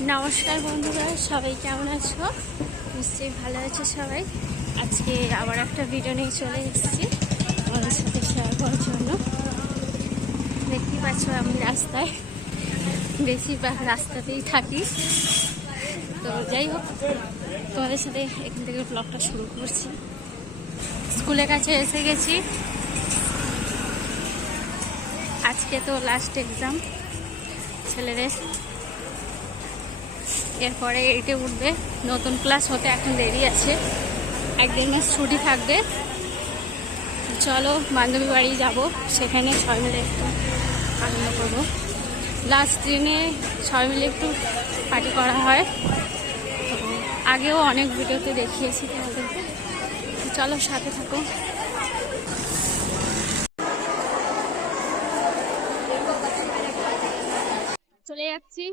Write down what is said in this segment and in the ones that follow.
नमस्कार बंधुरा सबाई केमन आछो निश्चय भालो आछो सबाई। आज के आबार एक भिडियो निये चले एसेछि आमादेर साथे शेयार करार जोन्नो। देखतेई पाচ্ছো आमि रास्ताय बेशिरभाग रास्तातेई थाकी। तो যাই হোক তোমাদের সাথে এখান থেকে ব্লগটা শুরু করছি। স্কুলের কাছে এসে গেছি। আজকে তো লাস্ট এক্সাম ছেলেদের, এরপরে এইটে উঠবে, নতুন ক্লাস হতে এখন দেরি আছে, এক দেড় মাস ছুটি থাকবে। চলো বান্ধবী বাড়ি যাবো, সেখানে সবাই মিলে একটু আনন্দ করবো। লাস্ট দিনে সবাই মিলে একটু পার্টি করা হয়, আগেও অনেক ভিডিওতে দেখিয়েছি তোমাদেরকে। চলো সাথে থাকো। চলে যাচ্ছি,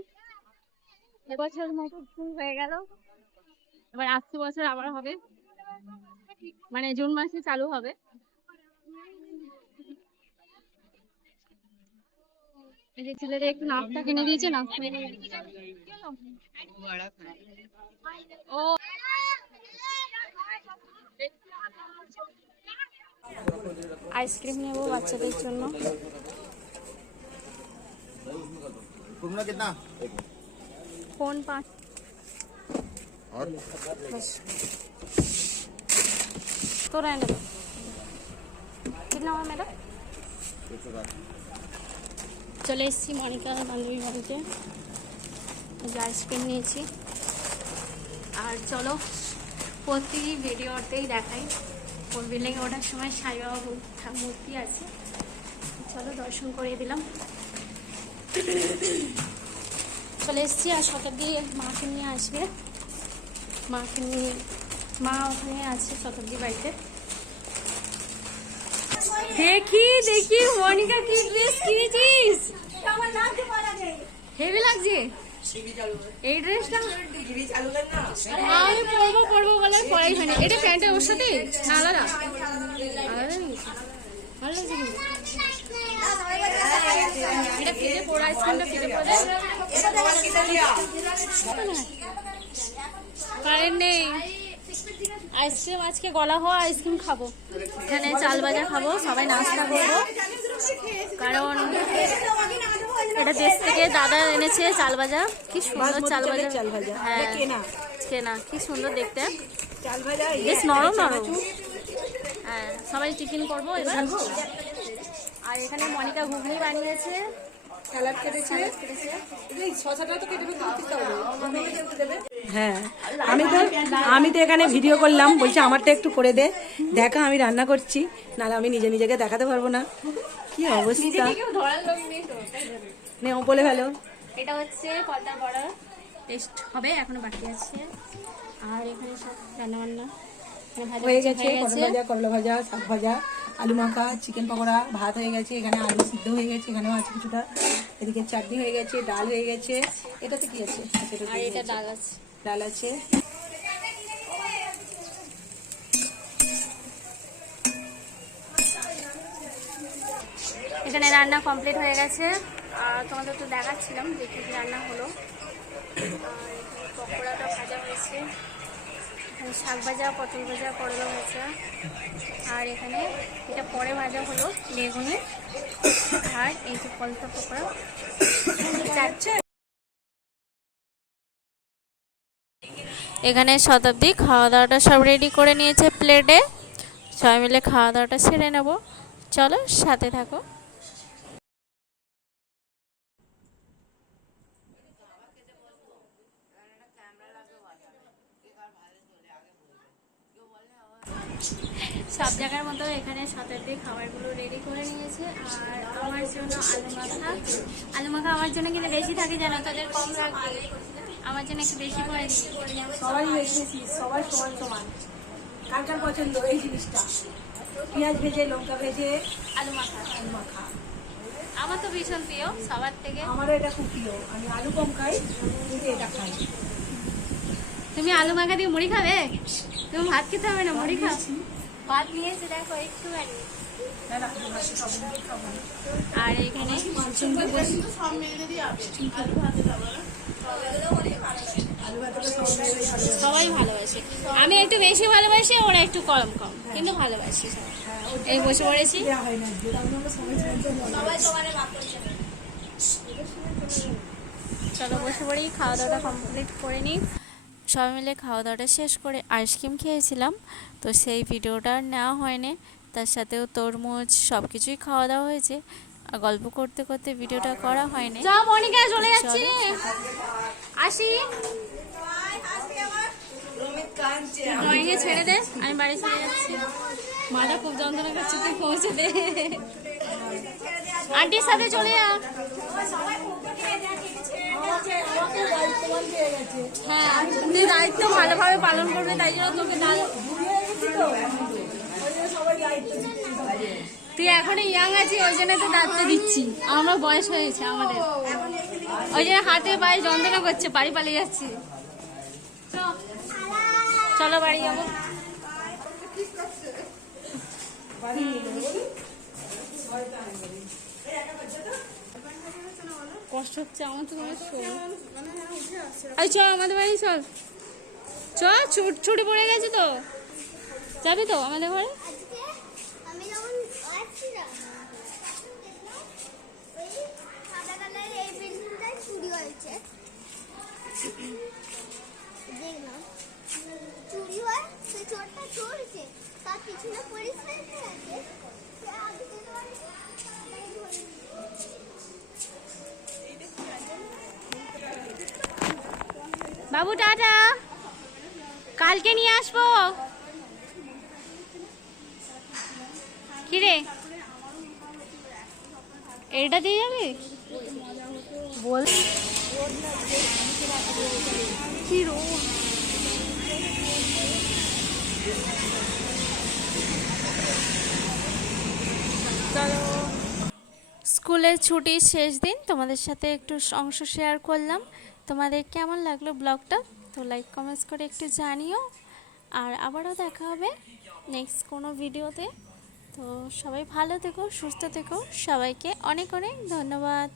এবছর মতো ফুল হয়ে গেল, এবার আসছে বছর আবার হবে, মানে জুন মাসে চালু হবে। ছেলেদের একটু নাস্তা কিনে দিয়েছে, নাস্তা ও আইসক্রিম নেবো বাচ্চাদের জন্য। फोन 5 तो रहने दो। कितना हुआ मेरा? চলে এসেছি মনিকার বান্ধবী বাড়িতে, আইসক্রিম নিয়েছি। আর চলো প্রতি ভিডিওতেই দেখাই, কোন বিল্ডিংয়ে ওঠার সময় সাই বাবা মূর্তি আছে, চলো দর্শন করিয়ে দিলাম। চলে এসেছি, আর শতাব্দী মাকে নিয়ে আসবে, মাকে নিয়ে মা ওখানে আছে শতাব্দী বাড়িতে। দেখি দেখি মনিকা কি ড্রেস কিনেছিস, হেভি লাগছে এই ড্রেসটা। আমি পরবো বলে পরাই হয়নি। এটা প্যান্টের ওর সাথে না আলাদা? আলাদা নিয়েছি, ভালো লাগছে কিন্তু। এটা ফিরে পড়া, আইসক্রিমটা ফিরে পড়ে কারেন্ট নেই। আইসক্রিম আজকে গলা হওয়া আইসক্রিম খাবো, এখানে চাল ভাজা খাবো, সবাই নাস্তা করবো। কারণ এটা দেশ থেকে দাদা এনেছে চাল ভাজা, কি সুন্দর চাল ভাজা। হ্যাঁ কেনা, কি সুন্দর দেখতে, বেশ নরম নরম। হ্যাঁ সবাই টিফিন করবো এবার। আর এখানে মনিকা ঘুগনি বানিয়েছে, স্যালাড কেটেছে। হ্যাঁ আমি তো এখানে ভিডিও করলাম, বলছি আমারটা একটু করে দে, দেখা আমি রান্না করছি, নাহলে আমি নিজেকে দেখাতে পারবো না। কি অবস্থা, নে ও বলে ফেলো। এটা হচ্ছে পদ্মার বড়া, টেস্ট হবে, এখনো বাকি আছে। আর এখানে সব রান্না বান্না হয়ে গেছে, পটল ভাজা, করলা ভাজা, শাক ভাজা, আলু মাখা, চিকেন পকোড়া, ভাত হয়ে গেছে, এখানে আলু সিদ্ধ হয়ে গেছে, এখানেও আছে কিছুটা, এদিকে চাটনি হয়ে গেছে, ডাল হয়ে গেছে। এটাতে কি আছে? আর এটা ডাল আছে, ডাল আছে। এখানে রান্না কমপ্লিট হয়ে গেছে, আর তোমাদের তো দেখাচ্ছিলাম যে কি রান্না হলো। আর এখানে পকোড়াটা ভাজা হয়েছে, এখানে শাক ভাজা, পটল ভাজা, করলা ভাজা। আর এখানে এটা পরে ভাজা হলো বেগুনি, আর এই যে পলতা পকোড়া। এখানে শতাব্দী খাওয়া দাওয়াটা সব রেডি করে নিয়েছে প্লেটে, সবাই মিলে খাওয়া দাওয়াটা সেরে নেব। চলো সাথে থাকো। সব জায়গার মতো এখানে শতাব্দী খাবারগুলো রেডি করে নিয়েছে। আর আমার জন্য আলু মাখা আমার জন্য কিন্তু বেশি থাকে, জানো তাদের কম রাখবে, আমার জন্য একটু বেশি করে সবাই বেশি, সবাই সমান সমান। কার কার পছন্দ এই জিনিসটা? পেঁয়াজ ভেজে, লঙ্কা ভেজে আলু মাখা। আমার তো ভীষণ প্রিয়, সবার থেকে আমারও এটা খুব প্রিয়। আমি আলু কম খাই, কিন্তু এটা খাই। তুমি আলু মাখা দিয়ে মুড়ি খাবে? তুমি ভাত খেতে হবে না, মুড়ি খাও। ভাত নিয়েছে দেখো একটুখানি। আর এখানে সবাই ভালোবাসে। আমি একটু বেশি ভালোবাসি, ওরা একটু কম কম, কিন্তু ভালোবাসি সবাই। এই বসে পড়েছি। চলো বসে পড়ি, খাওয়া দাওয়াটা কমপ্লিট করে নিই। সবাই মিলে খাওয়া দাওয়াটা শেষ করে আইসক্রিম খেয়েছিলাম, তো সেই ভিডিওটা আর নেওয়া হয়নি। তার সাথেও তরমুজ সব কিছুই খাওয়া দাওয়া হয়েছে, আর গল্প করতে করতে ভিডিওটা করা হয়নি। মনিকা চলে যাচ্ছি, আসি। মনিকা ছেড়ে দে, আমি বাড়ি চলে যাচ্ছি। মাথা খুব যন্ত্রণা করছে, তুই পৌঁছে দে। আন্টির সাথে চলে যা। হ্যাঁ, তুই দায়িত্ব ভালোভাবে পালন করবে, তাই জন্য তোকে তুই এখন ইয়াং আছিস, ওই জন্য তো দায়িত্ব দিচ্ছি। আমরা বয়স হয়েছে আমাদের, ওই জন্য হাতে পায়ে যন্ত্রণা করছে, বাড়ি পালিয়ে যাচ্ছি। চলো বাড়ি যাবো। কষ্ট হচ্ছে আমার তো, তোমার চল আমাদের বাড়ি, চল চল, ছুটি পড়ে গেছে তো, যাবি তো আমাদের ঘরে? চুরি হয়, সে চোরটা চলছে, তার পিছনে পুলিশ আছে। বাবু টাটা, কালকে নিয়ে আসবো। কিরে এটা দিয়ে যাবি? বল কি রোদ। স্কুলের ছুটির শেষ দিন, তোমাদের সাথে একটু অংশ শেয়ার করলাম। তোমাদের কেমন লাগলো ব্লগটা, তো লাইক কমেন্টস করে একটু জানিও। আর আবারও দেখা হবে নেক্সট কোনো ভিডিওতে। তো সবাই ভালো থেকো, সুস্থ থেকো, সবাইকে অনেক অনেক ধন্যবাদ।